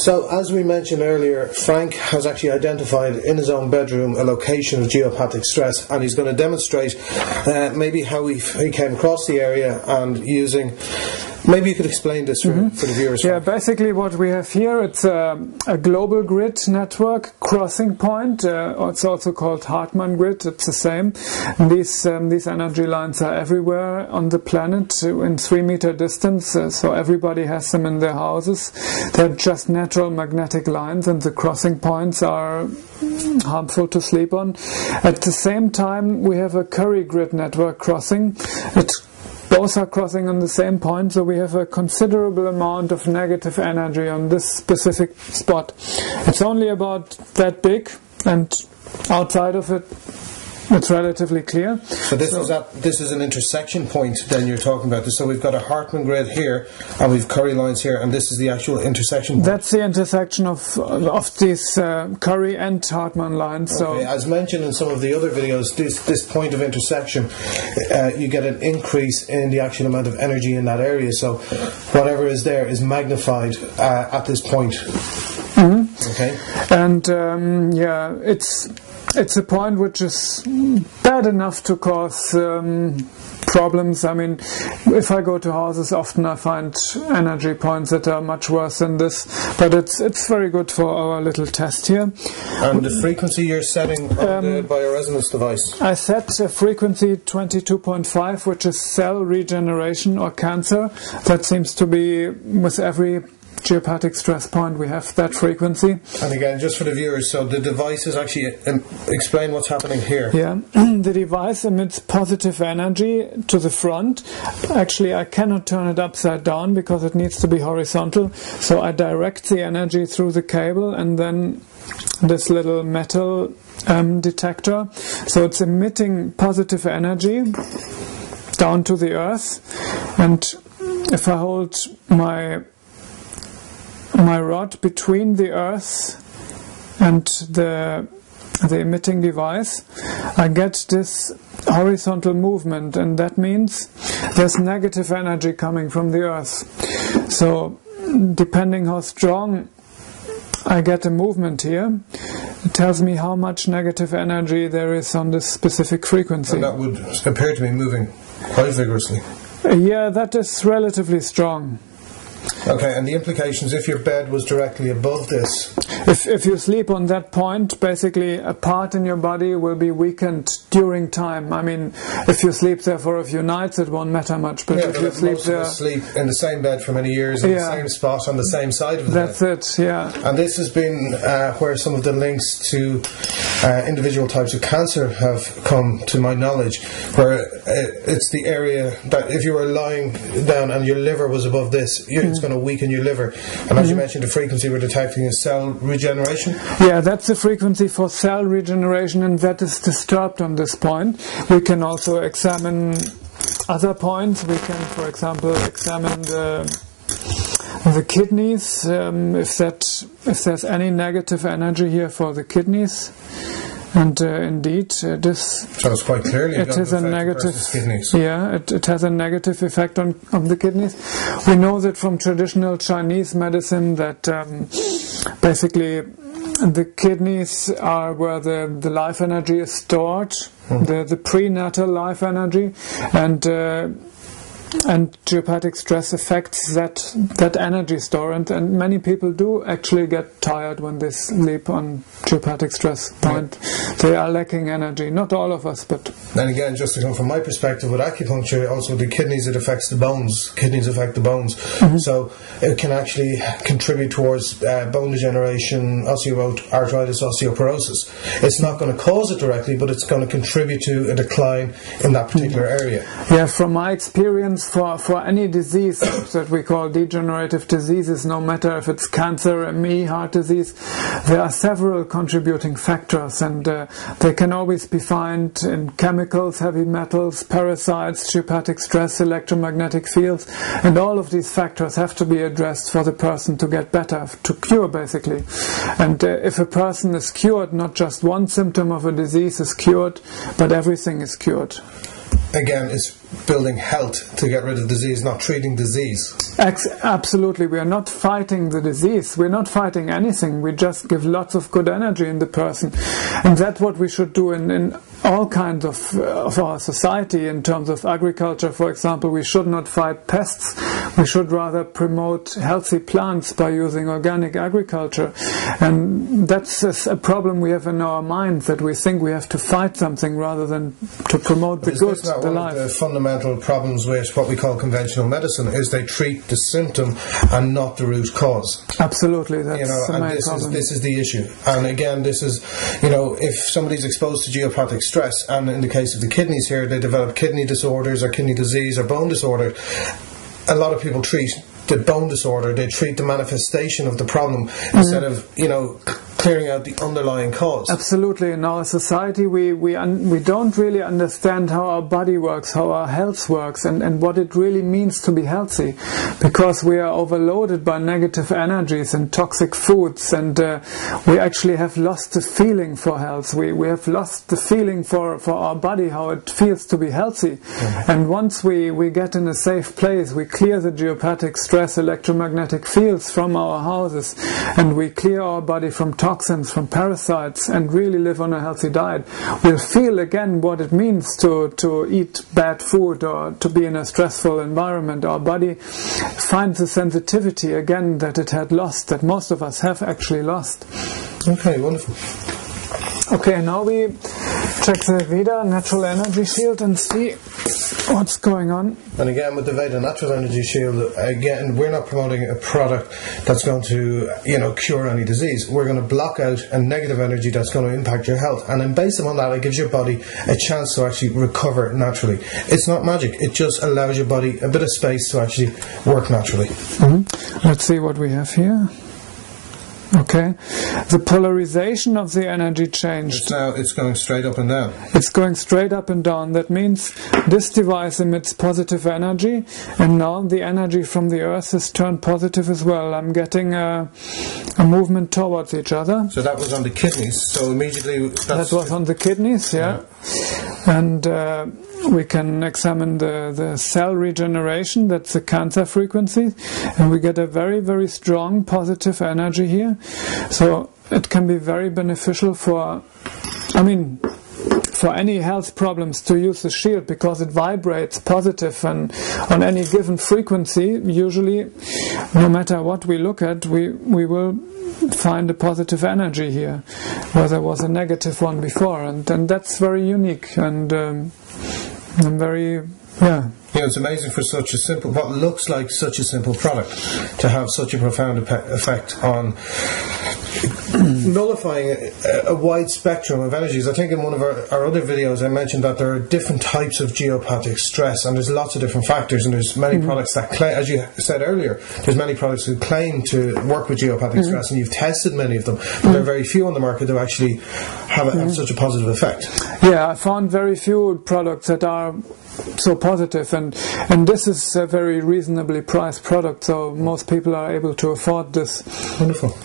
So, as we mentioned earlier, Frank has actually identified in his own bedroom a location of geopathic stress, and he's going to demonstrate maybe how he came across the area and using... Maybe you could explain this for the viewers. Yeah, basically what we have here, it's a global grid network crossing point. It's also called Hartmann grid. It's the same. These energy lines are everywhere on the planet in 3-meter distance, so everybody has them in their houses. They're just natural magnetic lines, and the crossing points are harmful to sleep on. At the same time, we have a Curry grid network crossing. Both are crossing on the same point, so we have a considerable amount of negative energy on this specific spot. It's only about that big, and outside of it, it's relatively clear. So this is an intersection point then you're talking about. So we've got a Hartmann grid here, and we've Curry lines here, and this is the actual intersection point. That's the intersection of these Curry and Hartmann lines. Okay. As mentioned in some of the other videos, this point of intersection, you get an increase in the actual amount of energy in that area. So whatever is there is magnified at this point. Okay. And yeah, it's a point which is bad enough to cause problems. I mean, if I go to houses, often I find energy points that are much worse than this, but it's very good for our little test here. And the frequency you're setting on the bioresonance device? I set a frequency 22.5, which is cell regeneration or cancer. That seems to be with every geopathic stress point we have that frequency. And again, just for the viewers, so the device is actually explain what's happening here. Yeah, the device emits positive energy to the front. Actually, I cannot turn it upside down because it needs to be horizontal, so I direct the energy through the cable and then this little metal detector, so it's emitting positive energy down to the earth. And if I hold my rod between the earth and the emitting device, I get this horizontal movement, and that means there's negative energy coming from the earth. So depending how strong I get a movement here, it tells me how much negative energy there is on this specific frequency. And that would appear to be moving quite vigorously. Yeah, that is relatively strong. Okay, and the implications if your bed was directly above this? If you sleep on that point, basically a part in your body will be weakened during time. I mean, if you sleep there for a few nights, it won't matter much. But if you sleep there, sleep in the same bed for many years, in the same spot on the same side of the bed. That's it. Yeah. And this has been where some of the links to individual types of cancer have come to my knowledge, where it's the area that if you were lying down and your liver was above this, it's going to weaken your liver. And as you mentioned, the frequency we're detecting is cell regeneration. Yeah, that's the frequency for cell regeneration, and that is disturbed on this point. We can also examine other points. We can, for example, examine the kidneys, if there's any negative energy here for the kidneys. And indeed, this shows quite clearly it is a negative. Yeah, it has a negative effect on the kidneys. We know that from traditional Chinese medicine that basically the kidneys are where the life energy is stored, the prenatal life energy, and geopathic stress affects that energy store, and many people do actually get tired when they sleep on geopathic stress point. They are lacking energy. Not all of us, but... Then again, just to come from my perspective, with acupuncture, also the kidneys, it affects the bones. Kidneys affect the bones. So it can actually contribute towards bone degeneration, osteoarthritis, osteoporosis. It's not going to cause it directly, but it's going to contribute to a decline in that particular area. Yeah, from my experience, for any disease that we call degenerative diseases, no matter if it's cancer, ME, heart disease, there are several contributing factors, and they can always be found in chemicals, heavy metals, parasites, geopathic stress, electromagnetic fields, and all of these factors have to be addressed for the person to get better, to cure basically. And if a person is cured, not just one symptom of a disease is cured, but everything is cured. Again, it's building health to get rid of disease, not treating disease. Absolutely. We are not fighting the disease. We're not fighting anything. We just give lots of good energy in the person. And that's what we should do in all kinds of our society. In terms of agriculture, for example, we should not fight pests. We should rather promote healthy plants by using organic agriculture. And that's a problem we have in our minds, that we think we have to fight something rather than to promote the good, the life. The fundamental problems with what we call conventional medicine is they treat the symptom and not the root cause. Absolutely, that's the main problem. This is the issue. And again, this is, if somebody's exposed to geopathic stress, and in the case of the kidneys here, they develop kidney disorders or kidney disease or bone disorder, a lot of people treat the bone disorder, they treat the manifestation of the problem instead of, clearing out the underlying cause. Absolutely. In our society, we don't really understand how our body works, how our health works, and what it really means to be healthy, because we are overloaded by negative energies and toxic foods, and we actually have lost the feeling for health. We have lost the feeling for our body, how it feels to be healthy. And once we get in a safe place, we clear the geopathic stress electromagnetic fields from our houses, and we clear our body from toxins, from parasites, and really live on a healthy diet, we'll feel again what it means to eat bad food or to be in a stressful environment. Our body finds the sensitivity again that it had lost, that most of us have actually lost. Okay, wonderful. Okay, now we check the Veda natural energy shield and see what's going on. And again, with the Veda natural energy shield, again, we're not promoting a product that's going to, cure any disease. We're going to block out a negative energy that's going to impact your health. And then based on that, it gives your body a chance to actually recover naturally. It's not magic. It just allows your body a bit of space to actually work naturally. Let's see what we have here. Okay, the polarization of the energy changed. It's going straight up and down. It's going straight up and down. That means this device emits positive energy, and now the energy from the Earth is turned positive as well. I'm getting a movement towards each other. So that was on the kidneys. So immediately that was on the kidneys, yeah. And we can examine the cell regeneration, that's the cancer frequency, and we get a very, very strong positive energy here. So it can be very beneficial for any health problems to use the shield, because it vibrates positive, and on any given frequency, usually, no matter what we look at, we will find a positive energy here, where there was a negative one before, and that's very unique, and I'm very, it's amazing for such a simple, what looks like such a simple product, to have such a profound effect on nullifying a wide spectrum of energies. I think in one of our other videos I mentioned that there are different types of geopathic stress, and there's lots of different factors, and there's many products that claim, as you said earlier, there's many products who claim to work with geopathic stress, and you've tested many of them, but there are very few on the market that actually have such a positive effect. Yeah, I found very few products that are so positive, and this is a very reasonably priced product, so most people are able to afford this. Wonderful.